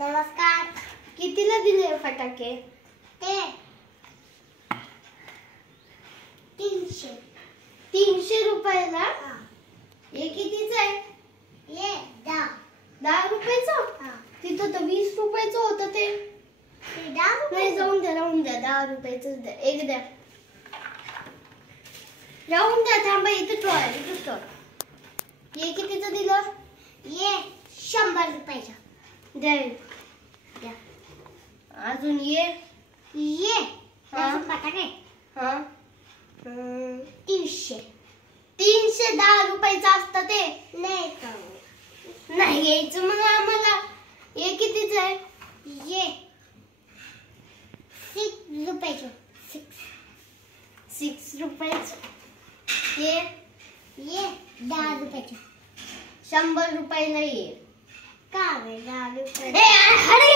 नमस्कार. कितीला दिले फटाके? ते 300. 300 रुपयाला? हा. हे कितीचं आहे? ये 10. 10 रुपयाचं? हा. तिथं तर 20 रुपयाचं होतं ते. ते 10 नाही, जाऊन द्या 10 रुपयाचं द्या. एक द्या. राहून द्या, थांबा, इथं ठेवा, इथं ठेवा. हे कितीचं दिलं? ये 100 रुपयाचं. द्या. द्या. अजून ये. हा. अजून फटाके हा. 300. 310 रुपयाचं असतं ते. नाही तर नाही घ्यायचं मग आम्हाला. हे कितीचं आहे? ये 6 रुपयाचं. 6 रुपयाचं. हे ये 10 रुपयाचं. 100 रुपयाला ये. का रे 10 रुपये? अरे